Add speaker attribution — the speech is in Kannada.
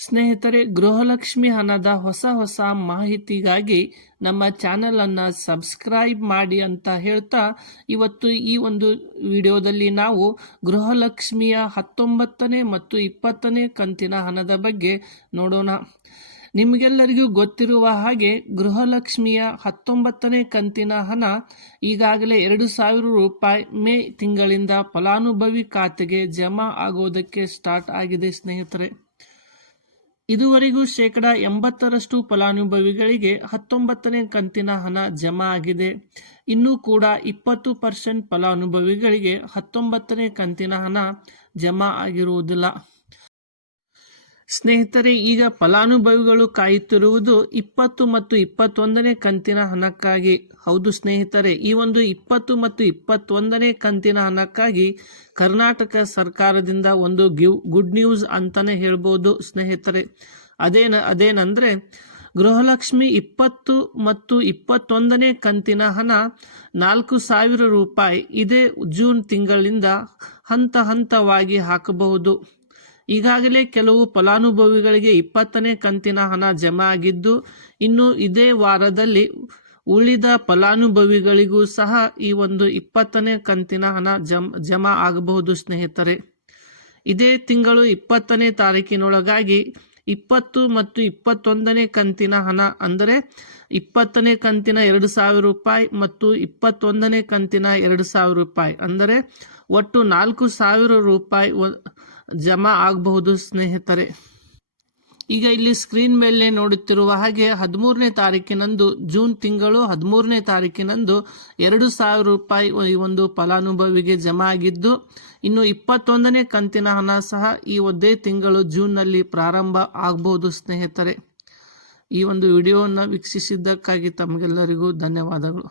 Speaker 1: ಸ್ನೇಹಿತರೆ, ಗೃಹಲಕ್ಷ್ಮಿ ಹಣದ ಹೊಸ ಹೊಸ ಮಾಹಿತಿಗಾಗಿ ನಮ್ಮ ಚಾನಲನ್ನು ಸಬ್ಸ್ಕ್ರೈಬ್ ಮಾಡಿ ಅಂತ ಹೇಳ್ತಾ, ಇವತ್ತು ಈ ಒಂದು ವಿಡಿಯೋದಲ್ಲಿ ನಾವು ಗೃಹಲಕ್ಷ್ಮಿಯ ಹತ್ತೊಂಬತ್ತನೇ ಮತ್ತು ಇಪ್ಪತ್ತನೇ ಕಂತಿನ ಹಣದ ಬಗ್ಗೆ ನೋಡೋಣ. ನಿಮಗೆಲ್ಲರಿಗೂ ಗೊತ್ತಿರುವ ಹಾಗೆ ಗೃಹಲಕ್ಷ್ಮಿಯ ಹತ್ತೊಂಬತ್ತನೇ ಕಂತಿನ ಹಣ ಈಗಾಗಲೇ ಎರಡು ಸಾವಿರ ರೂಪಾಯಿ ಮೇ ತಿಂಗಳಿಂದ ಫಲಾನುಭವಿ ಖಾತೆಗೆ ಜಮಾ ಆಗೋದಕ್ಕೆ ಸ್ಟಾರ್ಟ್ ಆಗಿದೆ ಸ್ನೇಹಿತರೆ. ಇದುವರೆಗೂ ಶೇಕಡ ಎಂಬತ್ತರಷ್ಟು ಫಲಾನುಭವಿಗಳಿಗೆ ಹತ್ತೊಂಬತ್ತನೇ ಕಂತಿನ ಹಣ ಜಮಾ ಆಗಿದೆ. ಇನ್ನೂ ಕೂಡ ಇಪ್ಪತ್ತು ಪರ್ಸೆಂಟ್ ಫಲಾನುಭವಿಗಳಿಗೆ ಹತ್ತೊಂಬತ್ತನೇ ಕಂತಿನ ಹಣ ಜಮಾ ಆಗಿರುವುದಿಲ್ಲ. ಸ್ನೇಹಿತರೆ, ಈಗ ಫಲಾನುಭವಿಗಳು ಕಾಯುತ್ತಿರುವುದು ಇಪ್ಪತ್ತು ಮತ್ತು ಇಪ್ಪತ್ತೊಂದನೇ ಕಂತಿನ ಹಣಕ್ಕಾಗಿ. ಹೌದು ಸ್ನೇಹಿತರೆ, ಈ ಒಂದು ಇಪ್ಪತ್ತು ಮತ್ತು ಇಪ್ಪತ್ತೊಂದನೇ ಕಂತಿನ ಹಣಕ್ಕಾಗಿ ಕರ್ನಾಟಕ ಸರ್ಕಾರದಿಂದ ಒಂದು ಗಿವ್, ಗುಡ್ ನ್ಯೂಸ್ ಅಂತಾನೆ ಹೇಳ್ಬೋದು ಸ್ನೇಹಿತರೆ. ಅದೇನ, ಅದೇನಂದ್ರೆ, ಗೃಹಲಕ್ಷ್ಮಿ ಇಪ್ಪತ್ತು ಮತ್ತು ಇಪ್ಪತ್ತೊಂದನೇ ಕಂತಿನ ಹಣ ನಾಲ್ಕು ಸಾವಿರ ರೂಪಾಯಿ ಇದೇ ಜೂನ್ ತಿಂಗಳಿಂದ ಹಂತ ಹಂತವಾಗಿ ಹಾಕಬಹುದು. ಈಗಾಗಲೇ ಕೆಲವು ಫಲಾನುಭವಿಗಳಿಗೆ ಇಪ್ಪತ್ತನೇ ಕಂತಿನ ಹಣ ಜಮಾ ಆಗಿದ್ದು, ಇನ್ನು ಇದೇ ವಾರದಲ್ಲಿ ಉಳಿದ ಫಲಾನುಭವಿಗಳಿಗೂ ಸಹ ಈ ಒಂದು ಇಪ್ಪತ್ತನೇ ಕಂತಿನ ಹಣ ಜಮ್, ಜಮಾ ಆಗಬಹುದು, ಸ್ನೇಹಿತರೆ. ಇದೇ ತಿಂಗಳು ಇಪ್ಪತ್ತನೇ ತಾರೀಕಿನೊಳಗಾಗಿ ಇಪ್ಪತ್ತು ಮತ್ತು ಇಪ್ಪತ್ತೊಂದನೇ ಕಂತಿನ ಹಣ, ಅಂದರೆ ಇಪ್ಪತ್ತನೇ ಕಂತಿನ ಎರಡು ಸಾವಿರ ರೂಪಾಯಿ ಮತ್ತು ಇಪ್ಪತ್ತೊಂದನೇ ಕಂತಿನ ಎರಡು ಸಾವಿರ ರೂಪಾಯಿ. ಅಂದರೆ ಒಟ್ಟು ನಾಲ್ಕು ಸಾವಿರ ರೂಪಾಯಿ ಜಮಾ ಆಗಬಹುದು, ಸ್ನೇಹಿತರೆ. ಈಗ ಇಲ್ಲಿ ಸ್ಕ್ರೀನ್ ಮೇಲೆ ನೋಡುತ್ತಿರುವ ಹಾಗೆ ಹದಿಮೂರನೇ ತಾರೀಕಿನಂದು ಜೂನ್ ತಿಂಗಳು ಹದಿಮೂರನೇ ತಾರೀಕಿನಂದು ಎರಡು ಸಾವಿರ ರೂಪಾಯಿ ಈ ಒಂದು ಫಲಾನುಭವಿಗೆ ಜಮಾ ಆಗಿದ್ದು, ಇನ್ನು ಇಪ್ಪತ್ತೊಂದನೇ ಕಂತಿನ ಹಣ ಸಹ ಈ ಒಂದೇ ತಿಂಗಳು ಜೂನ್ನಲ್ಲಿ ಪ್ರಾರಂಭ ಆಗಬಹುದು ಸ್ನೇಹಿತರೆ. ಈ ಒಂದು ವಿಡಿಯೋವನ್ನು ವೀಕ್ಷಿಸಿದ್ದಕ್ಕಾಗಿ ತಮಗೆಲ್ಲರಿಗೂ ಧನ್ಯವಾದಗಳು.